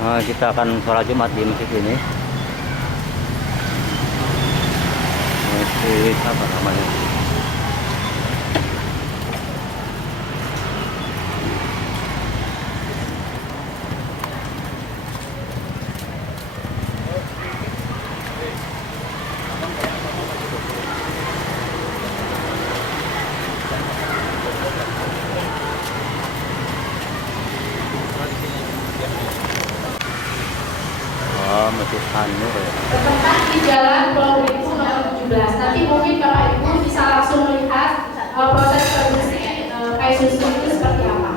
Kita akan sholat Jumat di masjid ini. Masjid apa namanya? Masjid An-Nur ya. Terletak di Jalan Pulau Ribu nomor 17. Nanti mungkin Bapak Ibu bisa langsung melihat proses produksi kayu susu itu seperti apa.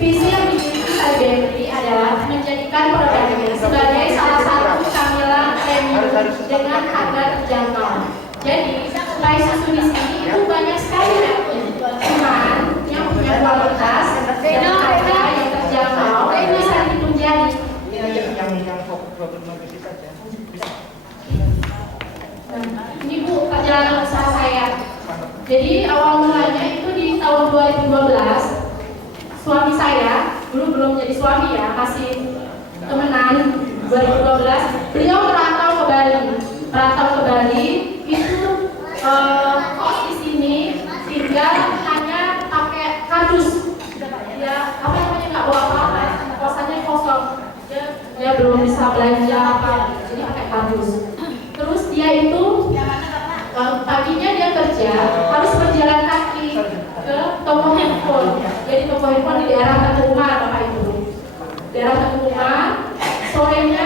Visi yang dimiliki IBMI adalah menjadikan produk ini sebagai salah satu camilan premium dengan harga terjangkau. Jadi kayu susu di sini itu banyak sekali mereknya. Cuman yang punya kualitas dengan harga yang terjangkau itu bisa dihitung jari. Ini Bu, perjalanan usaha saya. Jadi awal mulanya itu di tahun 2012. Suami saya, dulu belum jadi suami ya, masih temenan. 2012, beliau merantau ke Bali. Itu kos di sini tinggal hanya pakai kardus. Ya, apa namanya nggak bawa apa-apa, kosannya kosong. Dia belum bisa belanja apa, jadi pakai kardus. Terus dia itu paginya dia kerja harus berjalan kaki ke toko handphone. Jadi toko handphone di daerah Teguh Bapak Ibu. Daerah Teguh, sorenya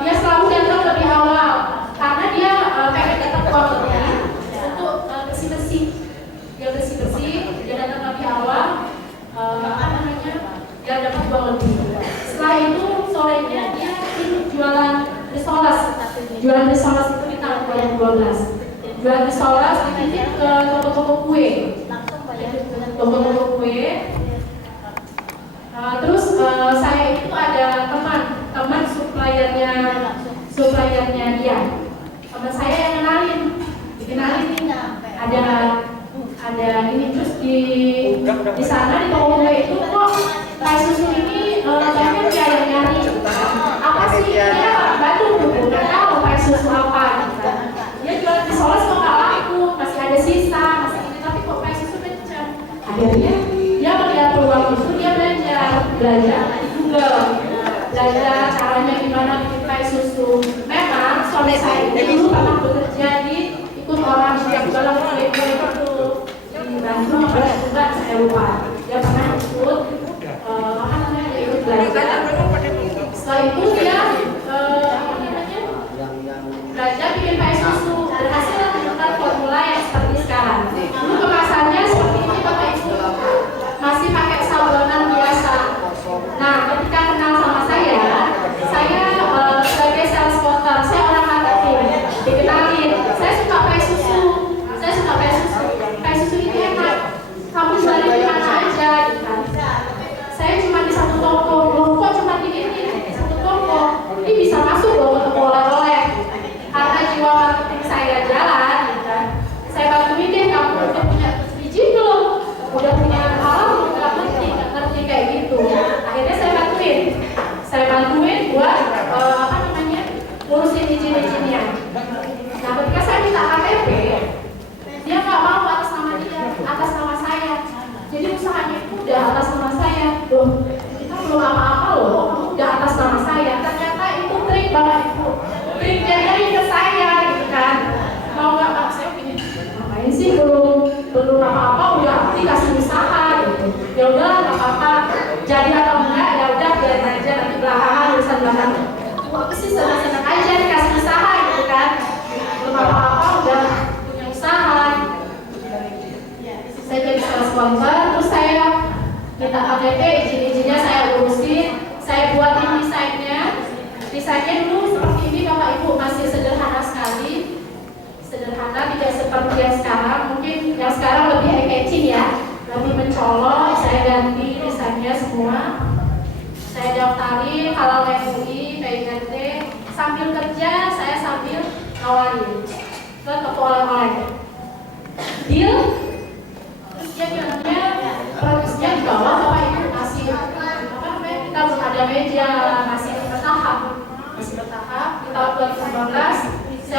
dia selalu datang lebih awal karena dia pengen dapat uang lebih untuk bersih-bersih. Dia bersih-bersih, dia datang lebih awal. Dia dapat uang lebih. Setelah itu sorenya dia jualan risoles. Jualan risoles itu di tahun 2012. Jualan risoles dititip ke toko-toko kue. Toko-toko kue. Terus saya itu ada teman suppliernya dia. Teman saya yang dikenalin ada ini, terus di sana di toko kue itu kok kayu susu ini banyak dia yang nyari. Apa sih dia batu buku, nggak tahu kayu susu apa gitu. Dia jual di Soles kok nggak laku, masih ada sisa, masih ini, tapi kok kayu susu kencang. Akhirnya dia melihat peluang itu, dia belajar di Google, belajar caranya gimana bikin kayu susu. Memang suami saya itu pernah bekerja ikut orang yang jualan kue itu di Bandung apa di Tuban, saya lupa. Dia pernah ikut ikut belajar. Setelah itu dia belajar bikin kayu susu, berhasil menemukan formula yang seperti sekarang. Dulu kemasannya seperti ini Bapak Ibu, masih pakai sablonan biasa. Nah, ketika kenal sama saya sebagai sales porter, saya orang marketing, dikenalin, saya suka kayu susu. Kayu susu ini enak, kamu jualin di mana aja gitu kan. Saya cuma di satu toko, loh kok cuma di satu toko, ini bisa masuk loh ke toko oleh-oleh. Karena jiwa marketing saya jalan gitu kan. Saya bantuin deh, kamu udah punya izin belum? Udah punya halal belum? Nggak ngerti kayak gitu. Akhirnya saya bantuin buat ngurusin izin-izinnya. Nah, ketika saya minta KTP, dia nggak mau atas nama dia, atas nama saya. Jadi usahanya itu udah atas nama saya. Loh, kita belum apa-apa loh, kamu udah atas nama saya. Ternyata itu trik Bapak Ibu. Triknya dari ke saya gitu kan. Mau nggak saya punya ngapain sih belum apa-apa udah dikasih usaha gitu. Ya udah nggak apa-apa. Jadi atau enggak ya udah biarin aja, nanti belakangan urusan belakangan. Aku sih senang-senang aja dikasih usaha gitu kan. Belum apa-apa udah punya usaha. Saya jadi sales sponsor, terus saya minta KTP, izin-izinnya saya urusin, saya buatin desainnya dulu seperti ini Bapak Ibu, masih sederhana sekali, tidak seperti yang sekarang. Mungkin yang sekarang lebih eye-catching ya, lebih mencolok. Saya ganti desainnya semua, saya daftarin halal MUI, PIRT, sambil kerja saya sambil nawarin ke toko oleh-oleh. Deal. Dia bilangnya produksinya di bawah Bapak Ibu kasih kita belum ada meja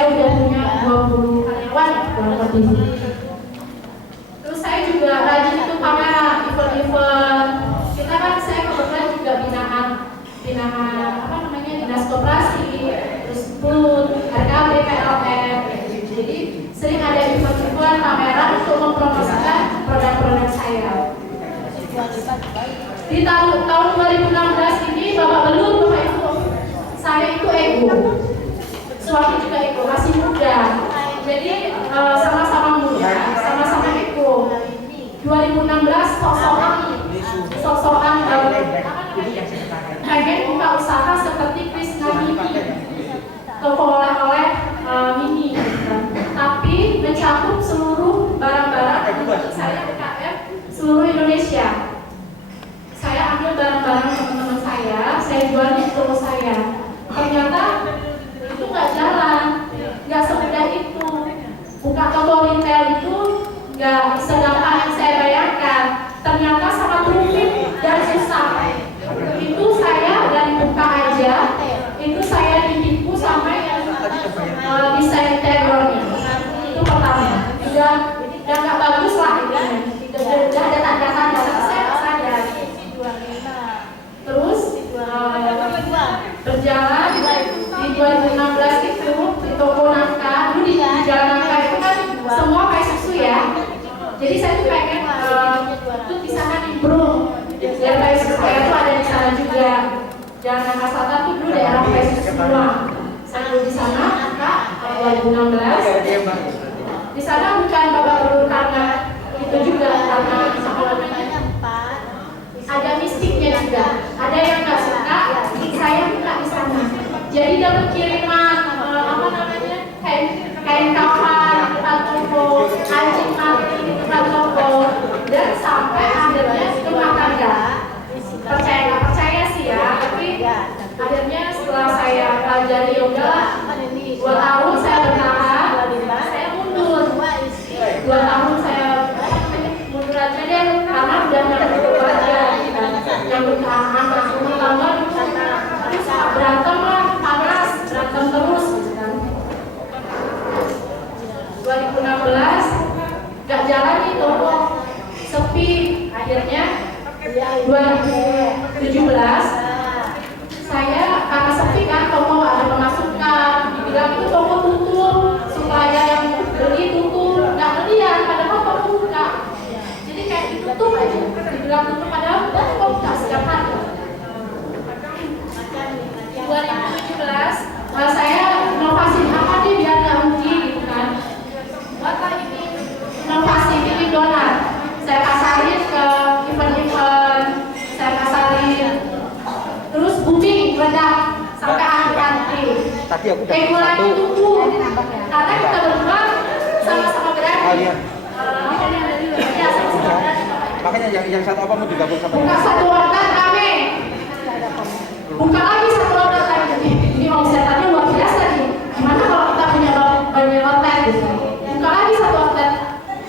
saya udah punya 20 karyawan kurang lebih. Terus saya juga rajin itu kamera, event-event. Kita kan saya kebetulan juga binaan apa namanya, dinas koperasi, terus PUT, RKB, PLN. Jadi sering ada event-event kamera untuk mempromosikan produk-produk saya. Di tahun 2016 ini Bapak Belur, Bapak Ibu, saya itu ego, suami juga ego, masih muda. Jadi sama-sama muda, sama-sama ego. 2016 sok-sokan pengen buka usaha seperti Krisna Mini, toko oleh-oleh mini, tapi mencakup seluruh barang-barang untuk saya UKM seluruh Indonesia. Saya ambil barang-barang teman-teman saya jual di toko saya. Ternyata itu nggak jalan, nggak semudah itu. Buka toko retail itu nggak segampang yang saya bayangkan. Ternyata sangat rumit dan susah. Itu saya dari buka aja, itu saya ditipu sampai desain interiornya. Itu pertama. Udah nggak bagus lah ini. Udah ada tanda-tanda, tapi saya nggak sadar. Terus berjalan di 2016 itu di toko nangka, dulu di jalan nangka itu kan semua kayak susu ya. Jadi saya tuh pengen itu di sana improve. Dan kayak susu saya tuh ada di sana juga. Jalan nangka selatan tuh dulu daerah kayak susu semua. Saya dulu di sana nangka 2016. Di sana bukan Bapak Belur karena itu juga karena ada mistiknya juga. Ada yang nggak suka, saya buka di sana. Jadi dapat kiriman apa namanya, kain kafan di depan toko, anjing mati di depan toko, dan sampai akhirnya rumah tangga. Percaya nggak percaya sih ya, tapi akhirnya setelah saya pelajari yoga 2 tahun saya bertahan, saya mundur. 2 tahun saya mundur aja deh, karena udah nggak perlu aja. Yang anak rumah tangga itu terus berantem lah, panas, berantem terus gitu kan. 2016 gak jalan nih toko, sepi. Akhirnya 2017 saya karena sepi kan, toko ada pemasukan, dibilang itu toko tutup supaya yang beli tutup, nggak ngeliat padahal toko buka. Jadi kayak ditutup aja, dibilang tutup padahal udah toko buka setiap hari. 2017 saya inovasi apa nih biar nggak rugi gitu kan. Apa ini inovasi bikin donat, saya pasarin ke event-event, saya pasarin terus booming meledak sampai antri. Ego lagi tumbuh karena kita berdua sama-sama berani. Makanya yang satu apa mau digabung sama buka satu outlet kami, buka lagi satu outlet lagi. Ini omsetannya luar biasa nih. Gimana kalau kita punya banyak outlet gitu? Buka lagi satu outlet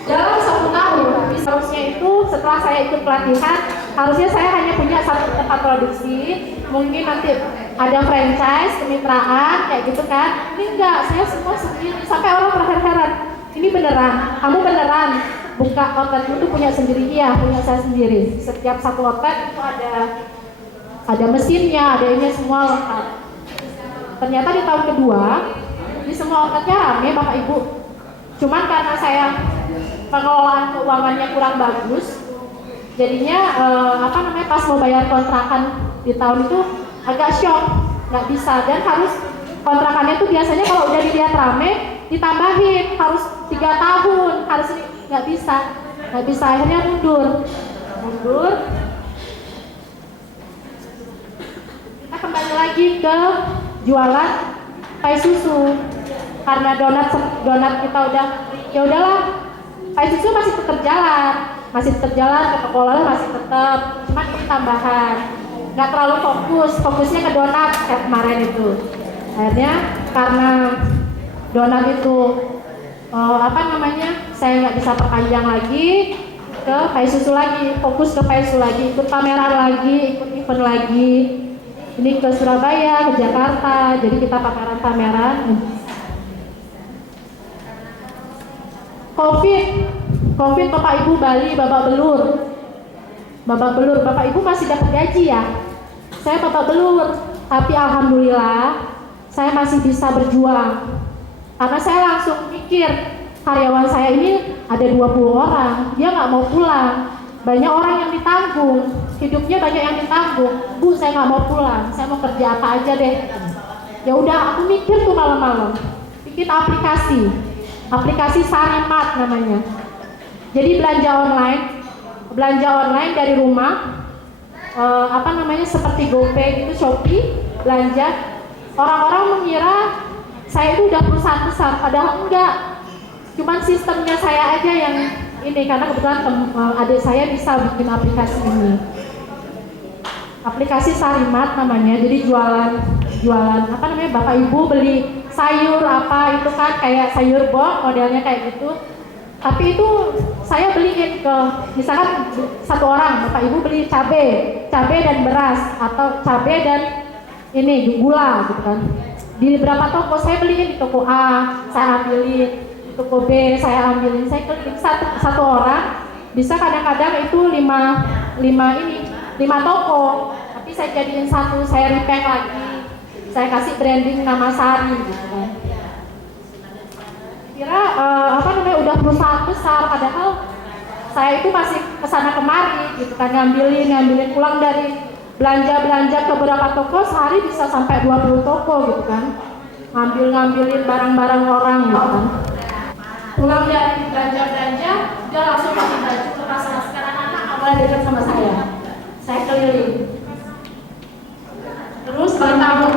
dalam 1 tahun. Harusnya itu setelah saya ikut pelatihan, harusnya saya hanya punya 1 tempat produksi. Mungkin nanti ada franchise, kemitraan kayak gitu kan. Ini enggak, saya semua sendiri. Sampai orang terheran-heran. Ini beneran, kamu beneran buka outlet itu punya sendiri? Iya, punya saya sendiri. Setiap satu outlet itu ada mesinnya, ada ini semua lengkap. Ternyata di tahun kedua, di semua outletnya rame Bapak Ibu. Cuman karena saya pengelolaan keuangannya kurang bagus, jadinya pas mau bayar kontrakan di tahun itu agak shock, nggak bisa, dan harus kontrakannya tuh biasanya kalau udah dilihat rame ditambahin harus 3 tahun, harus nggak bisa, akhirnya mundur. Kita kembali lagi ke jualan pai susu karena donat kita udah ya udahlah, pai susu masih tetap jalan, Coca-Cola masih tetap, cuma ini tambahan, nggak terlalu fokusnya ke donat kayak kemarin itu. Akhirnya karena donat itu saya nggak bisa perpanjang lagi ke pai susu lagi, fokus ke pai susu lagi, ikut pameran lagi, ikut event lagi. Ini ke Surabaya, ke Jakarta, jadi kita pameran. COVID Bapak Ibu Bali babak belur. Bapak Ibu masih dapat gaji ya. Saya babak belur, tapi alhamdulillah saya masih bisa berjuang. Karena saya langsung mikir, karyawan saya ini ada 20 orang, dia nggak mau pulang. Banyak orang yang ditanggung, hidupnya banyak yang ditanggung. Bu, saya nggak mau pulang, saya mau kerja apa aja deh. Ya udah, aku mikir tuh malam-malam, bikin aplikasi Sarimat namanya. Jadi belanja online dari rumah, seperti GoPay gitu, Shopee, belanja. Orang-orang mengira saya itu udah perusahaan besar, padahal enggak. Cuman sistemnya saya aja yang ini, karena kebetulan adik saya bisa bikin aplikasi ini. Aplikasi Sarimat namanya. Jadi jualan Bapak Ibu beli sayur apa itu kan kayak sayur box modelnya kayak gitu. Tapi itu saya beliin ke, misalkan satu orang Bapak Ibu beli cabai dan beras, atau cabai dan ini gula gitu kan. Di beberapa toko saya beliin, di toko A saya ambilin, di toko B saya ambilin. Saya keliling satu orang bisa kadang-kadang itu 5 toko, tapi saya jadiin satu, saya repack lagi, saya kasih branding nama Sari gitu kan. Kira udah perusahaan besar, padahal saya itu masih kesana kemari gitu kan, ngambilin pulang dari belanja ke beberapa toko, sehari bisa sampai 20 toko gitu kan, ngambilin barang-barang orang gitu kan. Pulang dari belanja dia langsung pakai baju lepas masker, anak-anak nggak boleh dekat sama saya keliling. Terus bantang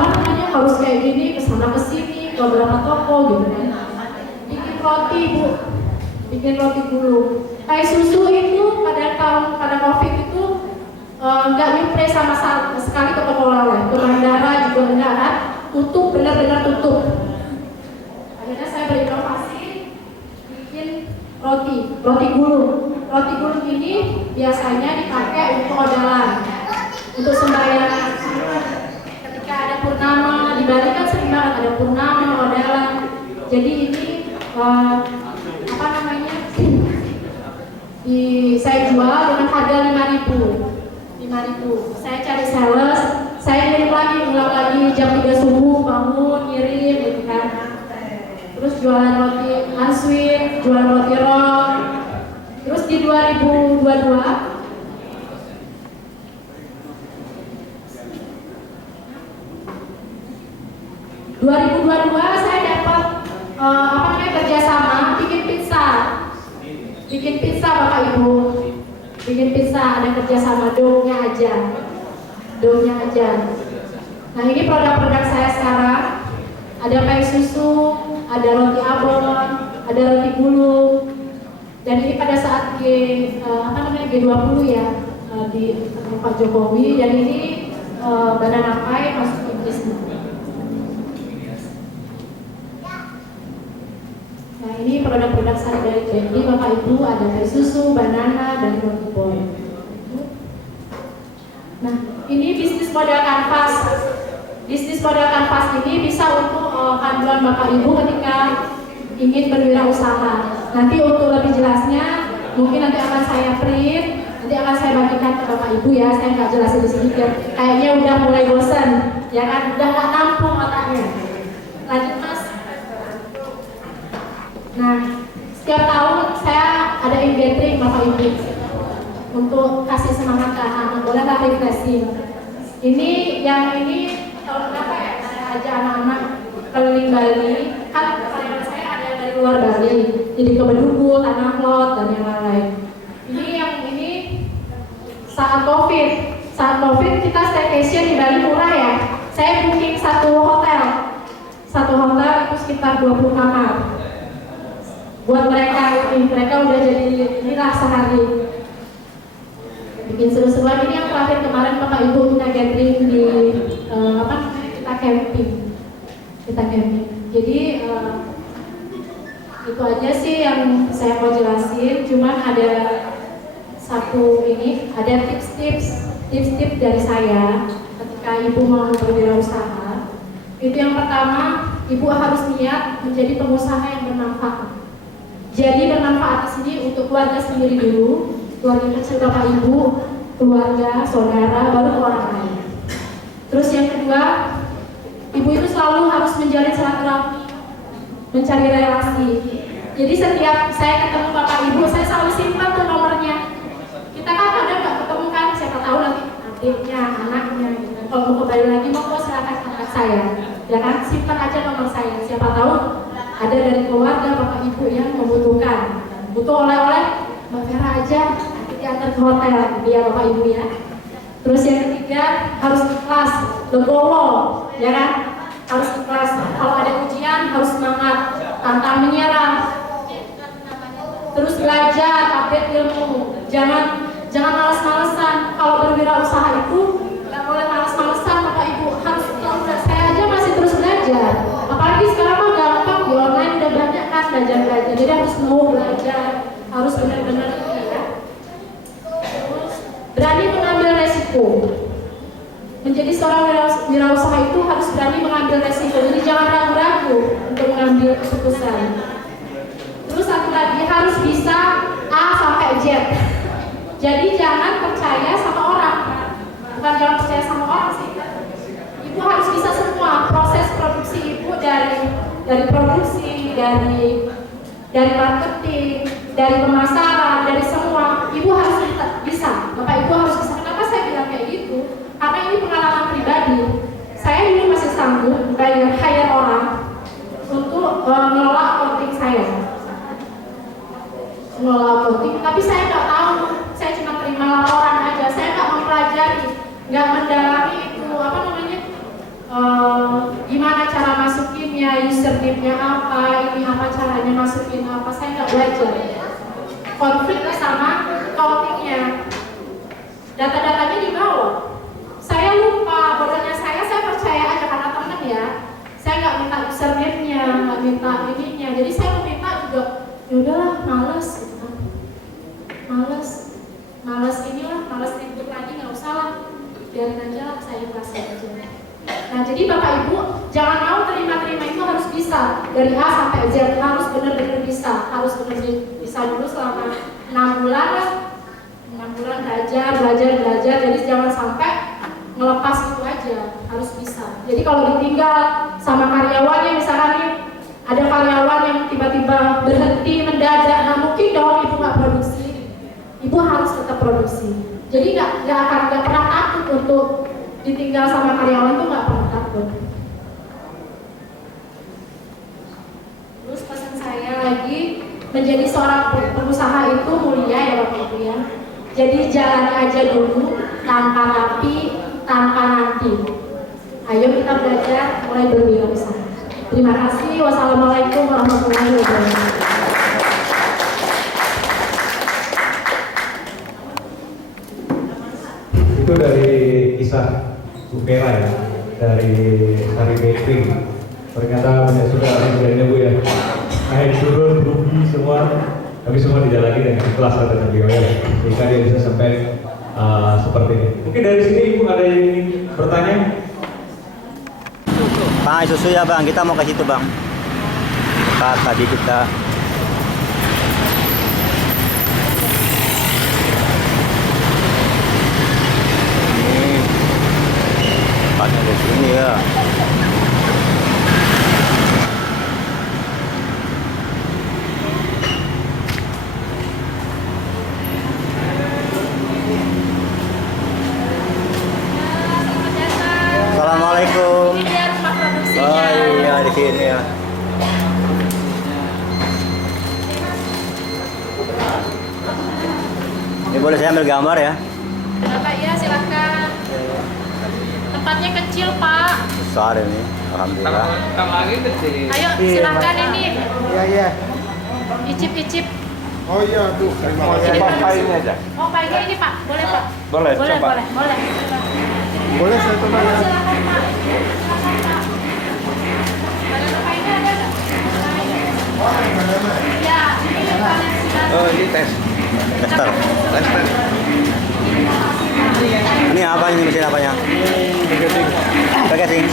harus kayak gini, kesana kesini ke beberapa toko gitu kan. Bikin roti dulu. Kayak susu itu pada COVID itu nggak nyuplai sama sekali ke toko oleh-oleh, ke bandara juga enggak kan, tutup, benar-benar tutup. Akhirnya saya berinovasi bikin roti gulung. Roti gulung ini biasanya dipakai untuk odalan, untuk sembahyang. Ketika ada purnama, di Bali kan sering banget ada purnama, odalan. Jadi ini saya jual dengan harga 5.000. Saya cari sales, saya ulang lagi jam 3 subuh bangun ngirim gitu kan. Terus jualan roti unsweet, jualan roti roll. Terus di 2022 saya dapat kerjasama bikin pizza Bapak Ibu, ada kerjasama doughnya aja. Nah ini produk-produk saya sekarang, ada pie susu, ada roti abon, ada roti gulung, dan ini pada saat G20 ya, di Pak Jokowi, dan ini banana pie masuk Inggris. Nah ini produk-produk saya dari Bendy Bapak Ibu, ada pie susu, banana, dan roti boy. Nah ini bisnis model kanvas. Bisnis model kanvas ini bisa untuk panduan Bapak Ibu ketika ingin berwirausaha. Nanti untuk lebih jelasnya mungkin nanti akan saya print, nanti akan saya bagikan ke Bapak Ibu ya. Saya nggak jelasin di sini, kayaknya udah mulai bosan, ya kan? Udah nggak nampung otaknya. Lanjut Mas. Nah, setiap tahun saya ada gathering Bapak Ibu untuk kasih semangat ke anak-anak, bolehlah refreshing. Ini tahun berapa ya? Saya ajak anak-anak keliling Bali. Kan karyawan saya ada dari luar Bali, jadi ke Bedugul, Tanah Lot, dan yang lain-lain. Ini saat COVID kita staycation di Bali murah ya. Saya booking satu hotel itu sekitar 20 kamar. Buat mereka udah jadi inilah sehari. Bikin seru-seruan. Ini yang terakhir kemarin Bapak Ibu kita gathering di kita camping. Jadi itu aja sih yang saya mau jelasin. Cuman ada ada tips-tips dari saya ketika Ibu mau berwirausaha. Itu yang pertama, Ibu harus niat menjadi pengusaha yang bermanfaat. Jadi bermanfaat di sini untuk keluarga sendiri dulu, keluarga kecil bapak ibu, keluarga, saudara, baru ke orang lain. Terus yang kedua, ibu itu selalu harus menjalin silaturahmi, mencari relasi. Jadi setiap saya ketemu bapak ibu, saya selalu simpan tuh nomornya. Kita kan kadang nggak ketemu kan, siapa tahu nanti adiknya, anaknya. Gitu. Kalau mau kembali lagi, mau silakan kontak saya. Ya kan, simpan aja nomor saya. Siapa tahu ada dari keluarga bapak ibu yang membutuhkan, butuh oleh-oleh, Mbak Vera aja nanti diantar ke hotel, biar bapak ibu ya. Terus yang ketiga harus ikhlas, legowo, ya kan? Harus ikhlas. Kalau ada ujian harus semangat, pantang menyerah. Terus belajar, update ilmu. Jangan malas-malesan. Kalau berwirausaha itu nggak boleh malas-malesan, bapak ibu harus. Saya aja masih terus belajar. Apalagi sekarang mah gampang di online udah banyak kan belajar. Jadi harus mau belajar, harus benar-benar ya. Terus berani mengambil resiko. Menjadi seorang wirausaha itu harus berani mengambil resiko. Jadi jangan ragu-ragu untuk mengambil keputusan. Terus satu lagi harus bisa A sampai Z. Jadi jangan percaya sama orang. Bukan jangan percaya sama orang sih. Ibu harus bisa semua proses produksi ibu dari produksi, dari marketing, dari pemasaran, dari semua. Ibu harus bisa. Bapak ibu harus bisa. Kenapa saya bilang kayak gitu? Karena ini pengalaman pribadi. Saya dulu masih sanggup hire orang untuk mengelola accounting saya. Mengelola accounting, tapi saya nggak tahu. Saya cuma terima laporan aja. Saya nggak mempelajari, nggak mendalami itu apa namanya. Gimana cara masukinnya, username-nya apa, ini apa caranya masukin apa, saya nggak belajar. Konflik sama accounting-nya, data-datanya di bawah. Saya lupa, bodohnya saya percaya aja karena temen ya. Saya nggak minta username-nya, nggak minta ininya. Jadi saya meminta juga, yaudahlah, males gitu kan. Males inilah, males ribut lagi, nggak usah lah, biarin aja lah, saya ikhlasin aja. Nah jadi bapak ibu jangan mau terima-terima itu harus bisa dari A sampai Z, harus benar-benar bisa, harus benar-benar bisa dulu selama 6 bulan lah. 6 bulan belajar, jadi jangan sampai ngelepas itu aja, harus bisa. Jadi kalau ditinggal sama karyawannya, misalkan nih ada karyawan yang tiba-tiba berhenti mendadak, nah mungkin dong ibu nggak produksi, ibu harus tetap produksi. Jadi nggak pernah takut untuk ditinggal sama karyawan, tuh nggak pernah takut. Terus pesan saya lagi, menjadi seorang pengusaha itu mulia ya bapak ibu ya. Jadi jalan aja dulu, tanpa tapi, tanpa nanti. Ayo kita belajar, mulai berwirausaha. Terima kasih. Wassalamualaikum warahmatullahi wabarakatuh. Itu dari kisah Bu Vera ya, dari Sari Bakery. Ternyata banyak sudah dari Bu ya. Naik turun rugi semua, tapi semua dijalani dengan ikhlas kata beliau ya. Sehingga dia bisa sampai seperti ini. Mungkin dari sini Ibu ada yang ingin bertanya? Bang, susu ya bang, kita mau ke situ bang. Tadi kita ini pakai di sini ya. Assalamualaikum. Ini dia rumah produksinya. Oh iya di sini ya. Ini boleh saya ambil gambar ya? Bapak ya silakan. Tempatnya kecil Pak. Besar ini, alhamdulillah. lagi kecil. Ayo silakan ini. Iya. Icip-icip. Oh iya tuh, terima kasih. Papain aja. Oh pakai ini Pak, boleh Pak? Boleh, coba. Boleh. Boleh saya coba ya. Silakan Pak. Silakan Pak. Ada papainnya ada nggak? Ya, ini kalian silakan. Oh ini tes. Tester. Ini apa ini mesin apanya? Packaging. Packaging.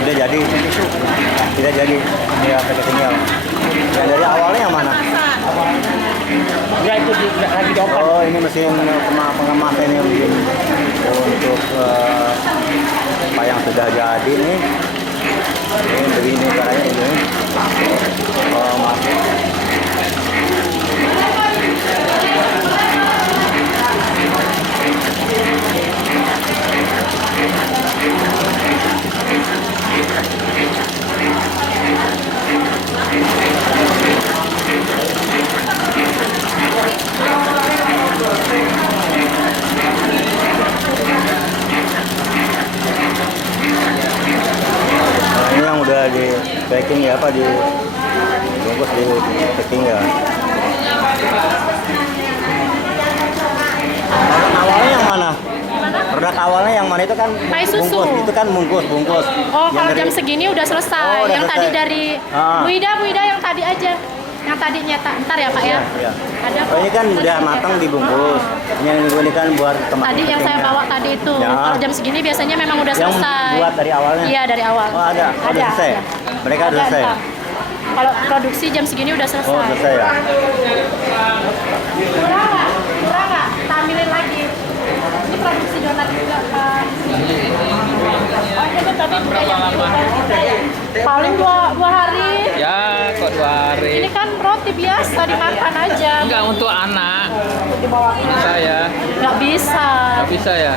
Udah jadi. Tidak jadi. Ya pakai tinggal. Yang dari awalnya yang mana? Enggak itu lagi dioper. Oh, ini mesin pengemasan yang bikin untuk apa yang sudah jadi nih. Ini begini caranya ini. Oh, masuk. Nah, ini yang udah di packing ya, apa di bungkus di packing ya. Produk awalnya yang mana? Produk awalnya yang mana itu kan Pai susu. bungkus, itu kan bungkus. Oh, Yang kalau dari- jam segini udah selesai. Oh, udah yang tadi selesai. dari Ah. Bu Ida yang tadi aja. Yang tadi nyetak. Ntar ya Pak ya. Iya. Ada Oh, ini kan udah matang dibungkus. Yang ini kan buat tempat Tadi yang saya packingnya. bawa tadi itu. Ya. Kalau jam segini biasanya memang udah Yang selesai. buat dari awalnya? Iya, dari awal. Oh, ada. Oh, udah selesai? ada. Mereka udah Ada, selesai? entar. Kalau produksi jam segini udah selesai. Oh, selesai ya. Kurang nggak? Kurang nggak? Kita ambilin lagi. Ini produksi donat juga Pak. Oh, itu tadi juga yang paling dua hari. Ya, kok 2 hari. Ini kan roti biasa dimakan aja. Enggak untuk anak. Untuk saya. Nggak bisa. Nggak bisa ya.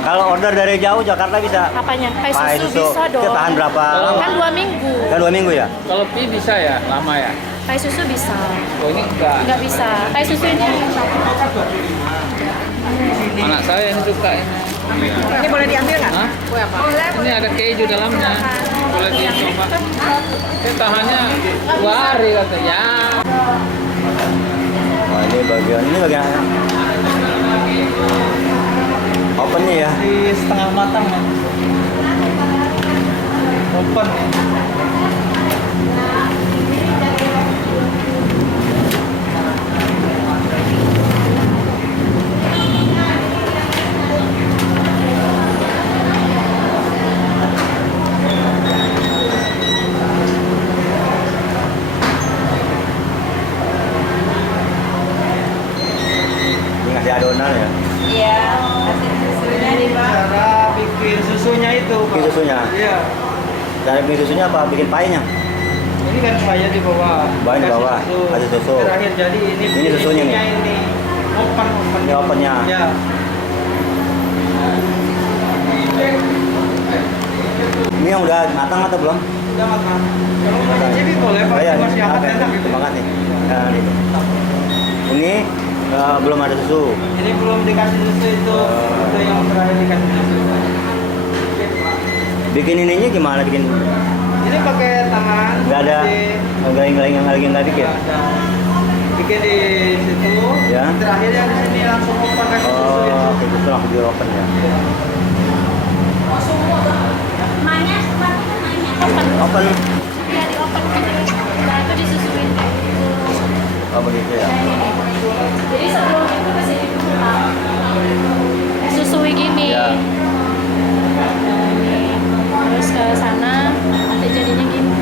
Kalau order dari jauh Jakarta bisa? Apanya? Kayak Pai susu bisa dong. Itu tahan berapa lama? Kan 2 minggu. Kan 2 minggu ya? Kalau pi bisa ya, lama ya. Kayak susu bisa. Oh ini enggak. Nggak bisa. Kayak susu ini. Anak saya yang suka ini. Ini boleh diambil nggak? Hah? Ini ada keju dalamnya. Boleh dicoba. Ini tahannya 2 hari katanya. Wah, ini bagian opennya ya. Di setengah matang ya. Open. Ini ngasih adonan ya. Iya, kasih susunya nih Pak. Cara bikin susunya itu. Bikin susunya. Iya. Cara bikin susunya apa? Bikin painya? Ini kan saya di bawah. Bahan di bawah, kasih susu. Terakhir jadi ini. Ini susunya nih. Ini open. Ini opennya. Ya. Ini yang udah matang atau belum? Udah matang. Kalau mau nyicipi boleh Pak, Oh, iya. masih hangat Oke. enak gitu. Terima kasih. Nah, itu. Ini belum ada susu. Ini belum dikasih susu itu yang terakhir dikasih susu. Bikin ininya gimana bikin? Ini pakai tangan. Nggak ada garing-garing yang lagi nggak bikin? Nggak ada. Bikin di situ. Ya. Terakhir yang di sini langsung open kasih susu itu. Oh, oke, itu langsung di open ya. Open. Iya, di open gini. Nah, itu disusuin kayak gitu. Oh, begitu ya. Jadi sebelum itu masih dibuka. Susui gini. Ya. Ini. Terus ke sana nanti jadinya gini.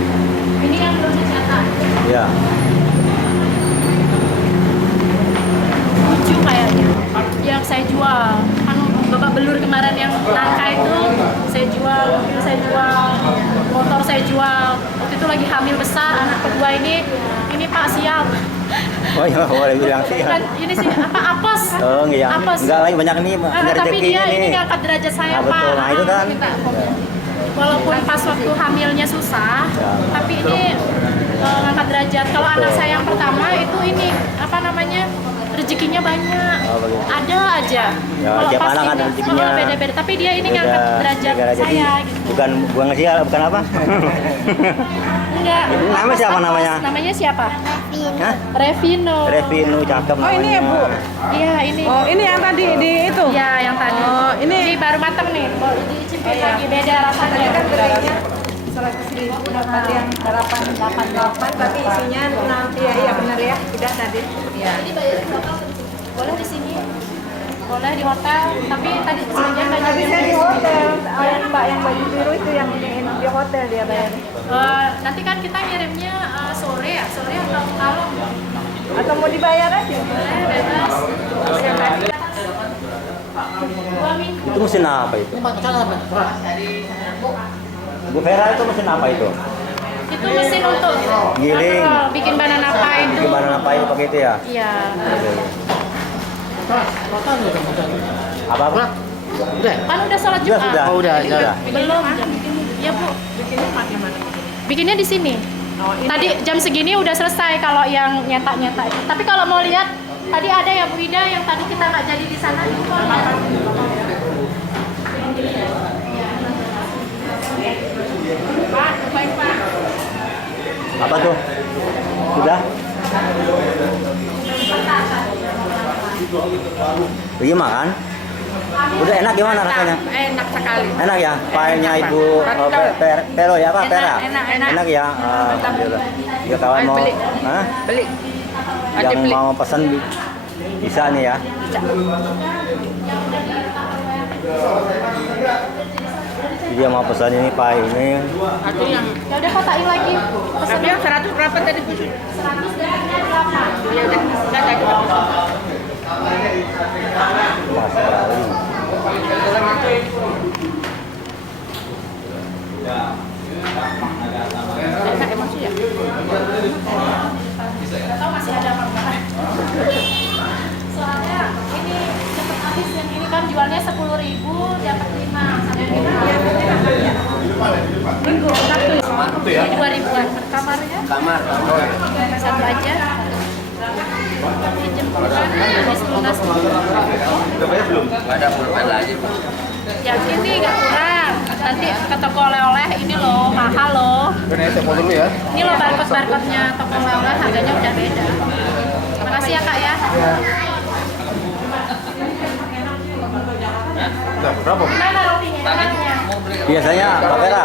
Ini yang belum dicetak. Ya. Lucu kayaknya. Yang saya jual. Kan babak belur kemarin yang nangka itu saya jual, mobil saya jual, motor saya jual. Waktu itu lagi hamil besar anak kedua ini Pak siap. Oh iya, boleh bilang sih. Dan ini sih apa apes? Oh, enggak, Apes. enggak lagi banyak nih, ada Tapi rezeki dia ini ini. ngangkat derajat saya, Nah, Pak. betul. Nah, itu kan. Minta. Walaupun pas waktu hamilnya susah, Ya. tapi ini ngangkat derajat. Kalau anak saya yang pertama itu ini apa namanya? Rezekinya banyak. Oh, begitu. Ada aja. Ya, Kalau tiap pas anak ada ini, rezekinya. beda-beda. Tapi dia ini Beda, ngangkat derajat jadi saya gitu. bukan sial, bukan apa? Enggak. Nama siapa namanya? Namanya siapa? Hah? Revino. Revino cakep namanya. ini ya, Bu? Iya, ini. Oh, ini yang tadi di itu. Iya, yang tadi. Oh, ini baru matang nih. Mau dicicipin lagi beda rasanya. kan belinya 100.000 dapat yang 888 tapi isinya 6. Iya benar ya. Tidak tadi. Iya. Jadi bayarin bakal boleh di sini. Boleh di hotel, tapi tadi sebenarnya banyak Tapi yang saya di sini. hotel. Yang Mbak yang baju biru itu yang ini di hotel dia bayar. Nanti kan kita ngirimnya sore atau malam. Atau mau dibayar aja? Bebas. 2 minggu. Itu mesin apa itu? Bu Vera, itu mesin apa itu? Itu mesin untuk Giling. bikin banana pie itu. Bikin banana pie pakai itu ya? Iya. Apa? Kan udah sholat Jumat. Sudah. Oh, udah. Belum. Iya, Bu. Bikinnya di sini. Tadi jam segini udah selesai kalau yang nyetak-nyetak. Tapi kalau mau lihat, tadi ada ya Bu Ida yang tadi kita nggak jadi di sana itu. Pak, baik Pak. Apa tuh? Sudah? Terima kan? Udah enak gimana rasanya? Enak sekali. Enak ya? Pie-nya Ibu Pero ya apa? Pera? Enak. Ya? Alhamdulillah. Ya kawan mau Hah? Beli. Yang mau pesan bisa nih ya? Dia mau pesan ini pie ini. Satu yang Ya udah kotain lagi. tapi yang 100 berapa tadi Bu? 100 dekatnya berapa? Ya udah tadi. Wah, sekali. Enak emang sih ya. Nggak tahu masih ada apa enggak. Soalnya ini cepet habis, yang ini kan jualnya 10.000 dapat 5 sampai 5. Minggu satu ya? Ini 2.000-an. Kamarnya? Kamar. Satu aja. Pinjem pulpen, habis lunas. Udah bayar belum? Ada pulpen lagi, Pak. Yakin nih nggak kurang. Nanti ke toko oleh-oleh ini loh, mahal loh. Ini saya mau dulu ya. Ini loh barcode-barcode-nya toko oleh-oleh, harganya udah beda. Terima kasih ya Kak ya. Udah berapa? Gimana rotinya? Enaknya? Biasanya, Pak Vera,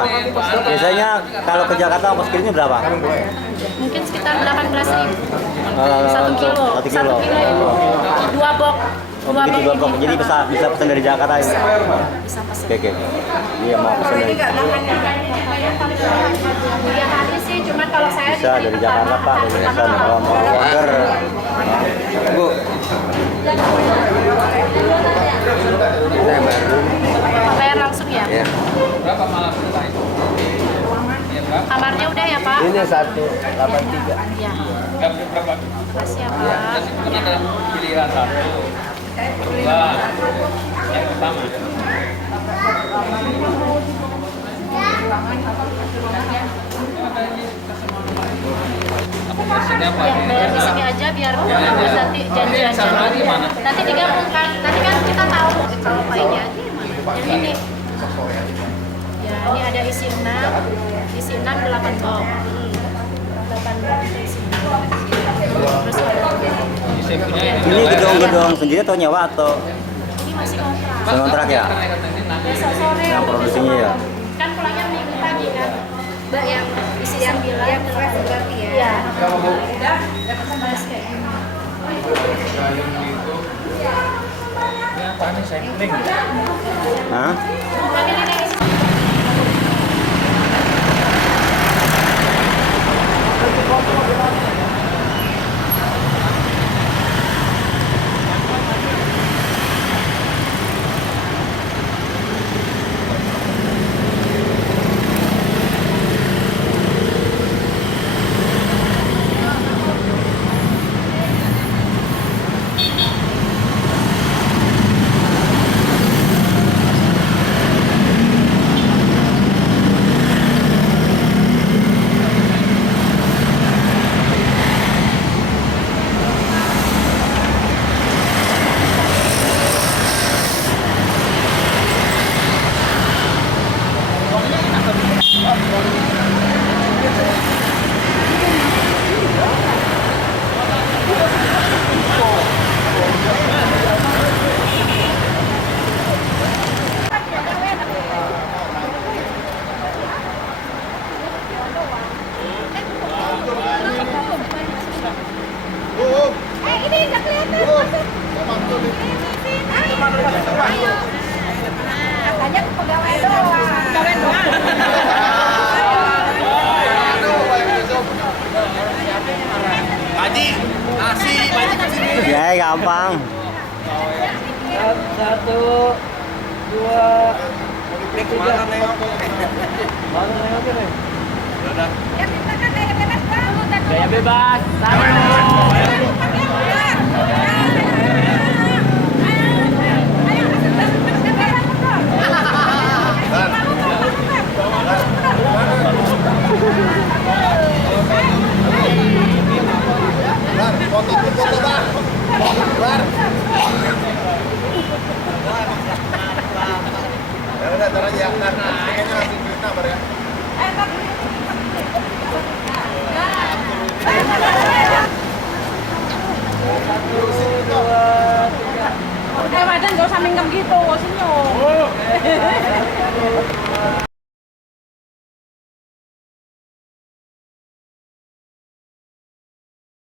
biasanya kalau ke Jakarta ongkos kirimnya berapa? Mungkin sekitar 18.000. 1 kilo. 1 kilo. Itu. 2 box. Begitu dua box. Jadi bisa pesan dari Jakarta ya? Bisa pesan. Oke. Iya mau pesan dari Iya tadi sih, cuman kalau saya bisa dari Jakarta Pak, dari pesan kalau mau order. Bu. bayar langsung ya? Iya. Berapa malam itu? Kamarnya udah ya Pak? Ini 183. Iya. Berapa? Terima kasih ya Pak. Karena dalam pilihan satu. Dua. Yang pertama. Apa mesinnya apa? Ya, bayar di sini aja biar nanti janjian. Satu lagi mana? Nanti digabungkan. Nanti kan kita tahu kalau paynya aja gimana. Yang ini. Ya, ini ada isi 6. Isi 6 8 box. 8 box isi 6. Terus Saya punya Ini gedung-gedung sendiri atau nyewa atau ini masih kontrak. kontrak ya? Besok sore. Yang produksinya ya? Kan pulangnya minggu pagi kan. Mbak yang isi yang fresh berarti ya? Iya. Udah fresh kayak gini. Ini apa nih? Sampling. Hah? Bukan ini nih. Katanya pegawai doang. Pegawai doang. Ya, gampang. Satu, dua, tiga. Mana nengoknya nih? Gaya bebas. Madam gak usah minggem gitu, senyum.